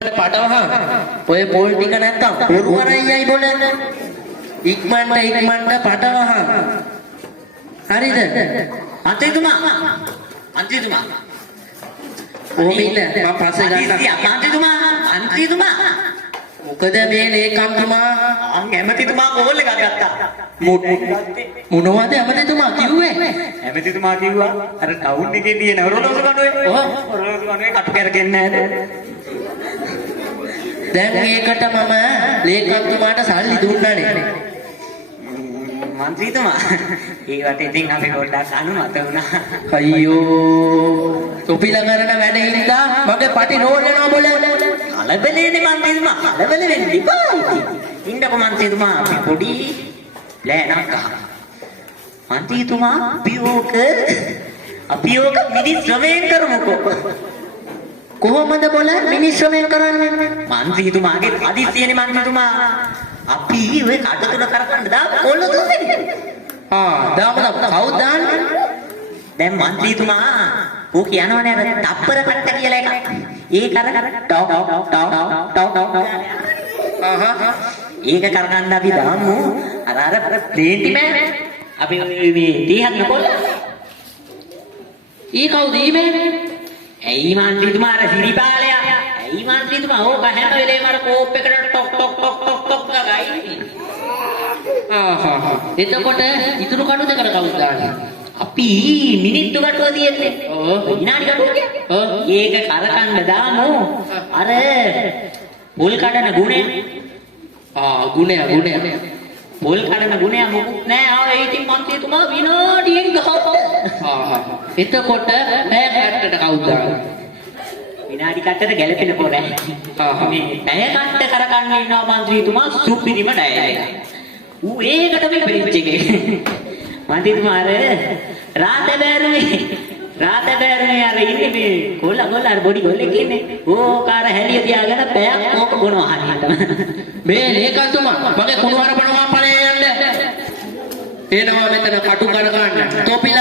පටවහන් ඔය පොල් ටික නැත්තම් පුරුවරයියයි බොලන්නේ ඉක්මනට පටවහන් හරිද අන්තිතුමා ඕම ඉන්න මම පස්සේ ගන්නම් අන්තිතුමා මොකද මේ ලේකම්තුමා ඇමතිතුමා කෝල් එකක් ගත්තා මොනවද ඇමතිතුමා කිව්වේ ඇමතිතුමා කිව්වා අර ටවුන් එකේ තියෙන ඔරලෝසු කණුවේ ඔරලෝසු කණුවේ කටු කරගෙන නැහැ දැන් මේකට මම ලේකම්තුමාට සල්ලි දුන්නානේ මන්ත්‍රීතුමා ඒ වටේ ඉතින් අපි පොඩ්ඩක් අනුමත වුණා අයියෝ තොපිල කරන වැඩ හින්දා මගේ පටි නෝල් යනවා බොලන්නේ කලබලේනේ මන්ත්‍රීතුමා කලබල වෙන්න එපා ඉන්නකො මන්ත්‍රීතුමා අපි පොඩි ප්ලෑනක් අහමු මන්ත්‍රීතුමා අපි ඕක මිනිස් ශ්‍රමයෙන් කරමුකෝ කොහොමද බොල මිනිස් ශ්‍රමයෙන් කරන්නේ මන්ත්‍රීතුමාගේ හදිස්සියනේ මන්ත්‍රීතුමා අපි ඔය කටතුල කරකන්න දා කොල්ල දුන්නේ දාමද කවුද දාන්නේ දැන් මන්ත්‍රීතුමා ඌ කියනවනේ අර තප්පර කට්ට කියලා එකක් ඒක අර ටොක් ඒක කරගන්න අපි දාමු අර ප්ලේන්ටි මෑන් අපි මේ තීහන්න කොල්ල ඊ කවුද ඊමේ ඇයි මන්ත්‍රීතුමා අර සිරිපාලයා ඇයි මන්ත්‍රීතුමා ඕක හැම වෙලේම අර කෝප් එකට ටොක් ගායි එතකොට ඉතුරු කඩු දෙකට කවුද දාන්නේ අපි මිනිත්තු කටුව තියෙන්නේ විනාඩි කටුව ඒක කරකන්න දාමු අර පොල් කඩන ගුණය ගුණය පොල් කඩන ගුණය මොකුත් නෑ ආ ඉතින් මන්ත්‍රීතුමා විනාඩියෙන් ගහපුවා එතකොට පැය කට්ටට කවුද දාන්නේ විනාඩි කට්ටට ගැලපෙන පොරේ මේ පැය කට්ට කරකන්න ඉන්නවා මන්ත්‍රීතුමා සුපිරිම ඩයලොග් ඌ ඒකටම පිළිච්ච එකේ මන්ත්‍රීතුමා අර රාත බෑරුවේ අර ඉන්නේ මේ කොල්ල අර බොඩි ගොල්ලෙක් ඉන්නේ ඕක අර හැලිය තියාගෙන පැයක් ඕක බොනවා හරියටම මේ ලේකම්තුමා මගේ කුණු හරපනවා ඵලේ යන්න එනවා මෙතන කටු කර ගන්න තොපිල